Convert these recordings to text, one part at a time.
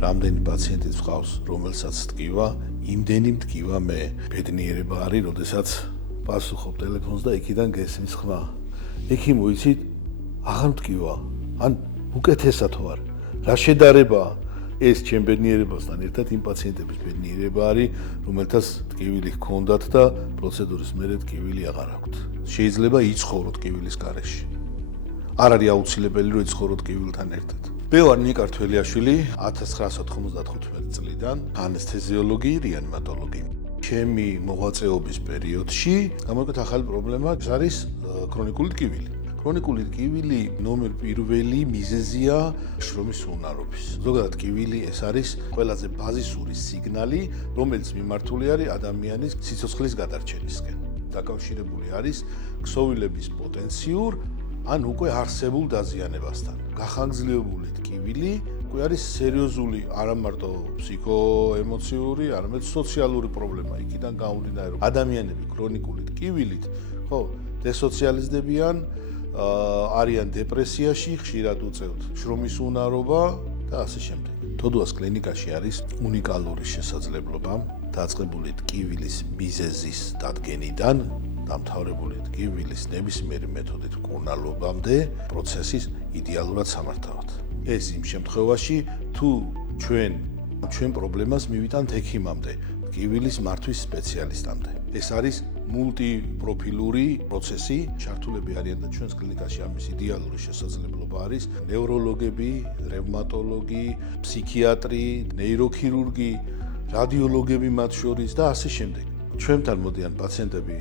რამდენი პაციენტიც ვყავს, რომელსაც ტკივა, იმდენი მტკივა მე. ბედნიერება არის, როდესაც პასუხობ ტელეფონს და იქიდან გესმის ხმა. იქი მოიცით, აღარ მტკივა, ან უკეთესად ვარ. რა შედარებაა ეს ჩემ ბედნიერებასთან ერთად იმ პაციენტების ბედნიერება არის, რომელთაც ტკივილი ჰქონდათ და პროცედურის მერე ტკივილი აღარ აქვთ. შეიძლება იცხოვრო ტკივილის გარეშე. არ არის აუცილებელი, რომ იცხოვრო ტკივილთან ერთად. მე ვარ ნიკა რთველიაშვილი, 1995 წლიდან ანესთეზიოლოგი, რეანიმატოლოგი. ჩემი მოღვაწეობის პერიოდში გამოვიდა ახალი პრობლემა, ეს არის ქრონიკული ტკივილი. ქრონიკული ტკივილი ნომერ პირველი მიზეზია შრომის უნარობის. ზოგადად ტკივილი ეს არის ყველაზე ბაზისური სიგნალი, რომელიც მიმართული არის ადამიანის სიცოცხლის გადარჩენისკენ. დაკავშირებული არის ქსოვილების პოტენციურ ან უკვე არსებულ დაზიანებასთან. გახანგრძლივებული ტკივილი უკვე არის სერიოზული არა მარტო ფსიქოემოციური, არამედ სოციალური პრობლემა. იქიდან გამომდინარე, რომ ადამიანები ქრონიკული ტკივილით, დესოციალიზდებიან, არიან დეპრესიაში, ხშირად უწევთ შრომის უნარობა და ასე შემდეგ. თოდუას კლინიკაში არის უნიკალური შესაძლებლობა დაწყებული ტკივილის მიზეზის დადგენიდან დამთავრებული ტკივილის ნებისმიერი მეთოდით მკურნალობამდე პროცესის იდეალურად სამართავად. ეს იმ შემთხვევაში, თუ ჩვენ პრობლემას მივიტანთ ექიმამდე, ტკივილის მართვის სპეციალისტამდე. ეს არის მულტიპროფილური პროცესი, ჩართულები არიან და ჩვენს კლინიკაში ამის იდეალური შესაძლებლობა არის ნევროლოგები, რევმატოლოგი, ფსიქიატრი, ნეიროქირურგი, რადიოლოგები მათ შორის და ასე შემდეგ. ჩვენთან მოდიან პაციენტები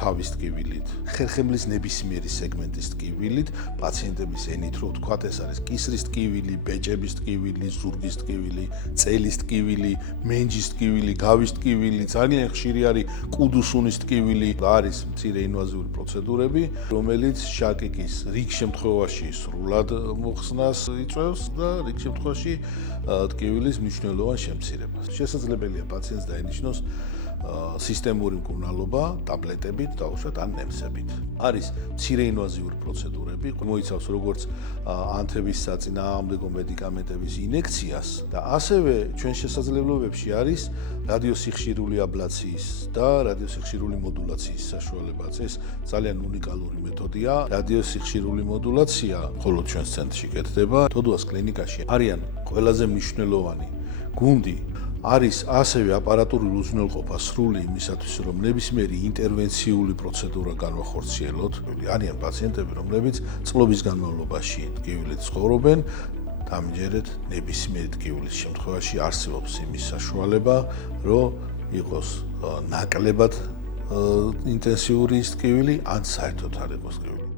თავის ტკივილით, ხერხემლის ნებისმიერი სეგმენტის ტკივილით, პაციენტების ენით რო ვთქვათ, ეს არის კისრის ტკივილი, ბეჭების ტკივილი, ზურგის ტკივილი, წელის ტკივილი, მენჯის ტკივილი, გავის ტკივილი, ძალიან ხშირი არის კუდუსუნის ტკივილი. არის მცირე ინვაზიური პროცედურები, რომელიც შაკიკის რიგ შემთხვევაში სრულად მოხსნას იწვევს და რიგ შემთხვევაში ტკივილის მნიშვნელოვან შემცირებას. შესაძლებელია პაციენტს დაენიშნოს სისტემური მკურნალობა ტაბლეტებით და უშუალოდ ან ნემსებით. არის მცირე ინვაზიური პროცედურები, მოიცავს როგორც ანთების საწინააღმდეგო მედიკამენტების ინექციას და ასევე ჩვენ შესაძლებლობებში არის რადიოსიხშირული აბლაციის და რადიოსიხშირული მოდულაციის საშუალებაც. ეს ძალიან უნიკალური მეთოდია. რადიოსიხშირული მოდულაცია მხოლოდ ჩვენს ცენტრში კეთდება. თოდუას კლინიკაში არიან ყველაზე მნიშვნელოვანი გუნდი არის ასევე აპარატურული უზრუნველყოფა სრული იმისათვის, რომ ნებისმიერი ინტერვენციული პროცედურა განვახორციელოთ. არიან პაციენტები, რომლებიც წლების განმავლობაში ტკივილით ცხოვრობენ, დამჯერეთ ნებისმიერი ტკივილის შემთხვევაში არსებობს იმის საშუალება, რომ იყოს ნაკლებად ინტენსიური ტკივილი, ან საერთოდ არ იყოს ტკივილი.